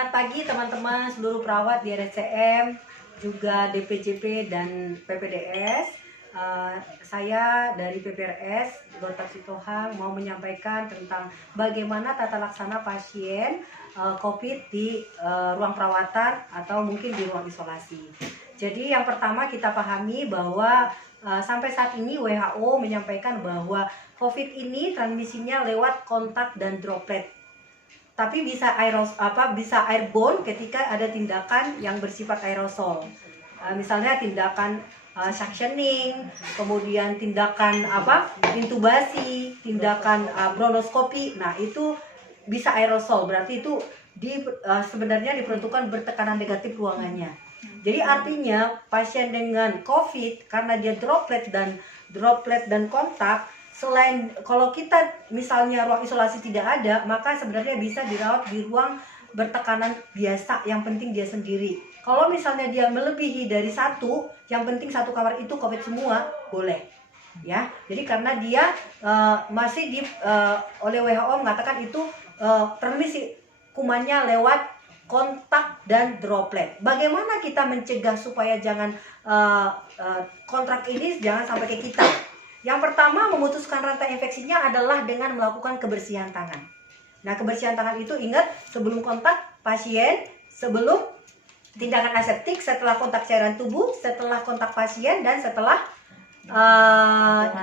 Selamat pagi teman-teman, seluruh perawat di RSCM, juga DPJP dan PPDS. Saya dari PPRS, Dr. Sitohang, mau menyampaikan tentang bagaimana tata laksana pasien COVID di ruang perawatan atau mungkin di ruang isolasi. Jadi yang pertama kita pahami bahwa sampai saat ini WHO menyampaikan bahwa COVID ini transmisinya lewat kontak dan droplet. Tapi bisa bisa airborne ketika ada tindakan yang bersifat aerosol. Misalnya tindakan suctioning, kemudian tindakan intubasi, tindakan bronkoskopi. Nah, itu bisa aerosol, berarti itu sebenarnya diperuntukkan bertekanan negatif ruangannya. Jadi artinya pasien dengan COVID karena dia droplet dan kontak, selain kalau kita misalnya ruang isolasi tidak ada, maka sebenarnya bisa dirawat di ruang bertekanan biasa, yang penting dia sendiri. Kalau misalnya dia melebihi dari satu, yang penting satu kamar itu COVID semua, boleh. Ya, jadi karena dia masih oleh WHO mengatakan itu transmisi kumannya lewat kontak dan droplet. Bagaimana kita mencegah supaya jangan kontrak ini jangan sampai ke kita? Yang pertama, memutuskan rantai infeksinya adalah dengan melakukan kebersihan tangan. Nah, kebersihan tangan itu ingat, sebelum kontak pasien, sebelum tindakan aseptik, setelah kontak cairan tubuh, setelah kontak pasien, dan setelah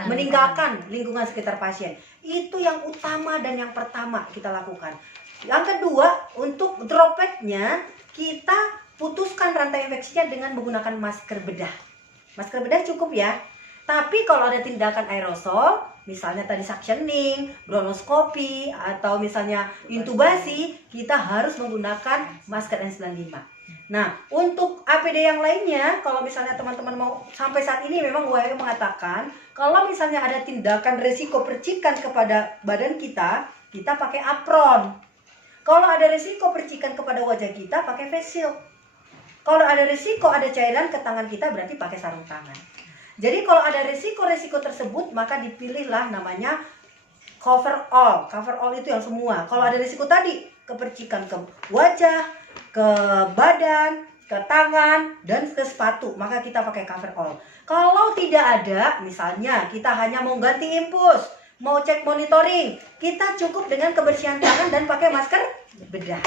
meninggalkan lingkungan sekitar pasien. Itu yang utama dan yang pertama kita lakukan. Yang kedua, untuk dropletnya, kita putuskan rantai infeksinya dengan menggunakan masker bedah. Masker bedah cukup ya. Tapi kalau ada tindakan aerosol, misalnya tadi suctioning, bronkoskopi, atau misalnya intubasi, kita harus menggunakan masker N95. Nah, untuk APD yang lainnya, kalau misalnya teman-teman mau, sampai saat ini memang WHO mengatakan, kalau misalnya ada tindakan resiko percikan kepada badan kita, kita pakai apron. Kalau ada resiko percikan kepada wajah kita, pakai face shield. Kalau ada resiko ada cairan ke tangan kita, berarti pakai sarung tangan. Jadi kalau ada resiko-resiko tersebut, maka dipilihlah namanya cover all. Cover all itu yang semua. Kalau ada resiko tadi, kepercikan ke wajah, ke badan, ke tangan, dan ke sepatu, maka kita pakai cover all. Kalau tidak ada, misalnya kita hanya mau ganti infus, mau cek monitoring, kita cukup dengan kebersihan tangan dan pakai masker bedah.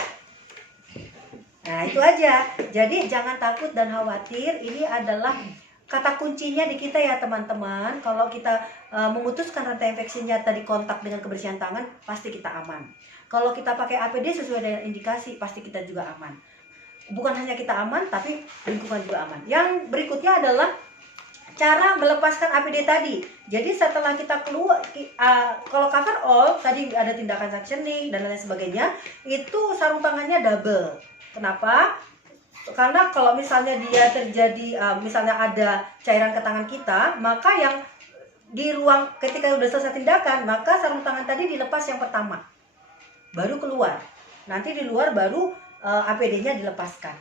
Nah, itu aja. Jadi jangan takut dan khawatir, ini adalah kata kuncinya di kita ya teman-teman. Kalau kita memutuskan rantai infeksinya tadi kontak dengan kebersihan tangan, pasti kita aman. Kalau kita pakai APD sesuai dengan indikasi, pasti kita juga aman. Bukan hanya kita aman, tapi lingkungan juga aman. Yang berikutnya adalah cara melepaskan APD tadi. Jadi setelah kita keluar, kalau cover all, tadi ada tindakan suctioning dan lain sebagainya, itu sarung tangannya double. Kenapa? Karena kalau misalnya dia terjadi, misalnya ada cairan ke tangan kita, maka yang di ruang ketika sudah selesai tindakan, maka sarung tangan tadi dilepas yang pertama, baru keluar. Nanti di luar baru APD-nya dilepaskan.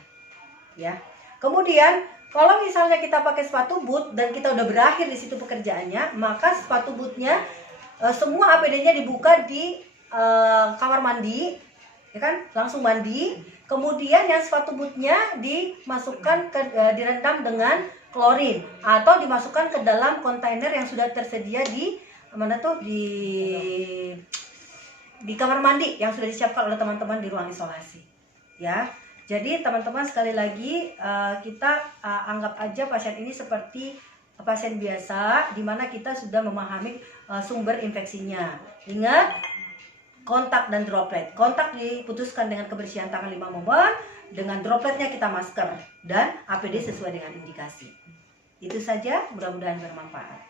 Ya. Kemudian kalau misalnya kita pakai sepatu boot dan kita udah berakhir di situ pekerjaannya, maka sepatu bootnya semua APD-nya dibuka di kamar mandi, ya kan? Langsung mandi. Kemudian yang sepatu bootnya dimasukkan direndam dengan klorin atau dimasukkan ke dalam kontainer yang sudah tersedia di kamar mandi yang sudah disiapkan oleh teman-teman di ruang isolasi. Ya, jadi teman-teman sekali lagi kita anggap aja pasien ini seperti pasien biasa, di mana kita sudah memahami sumber infeksinya. Ingat, kontak dan droplet. Kontak diputuskan dengan kebersihan tangan 5 momen, dengan dropletnya kita masker, dan APD sesuai dengan indikasi. Itu saja, mudah-mudahan bermanfaat.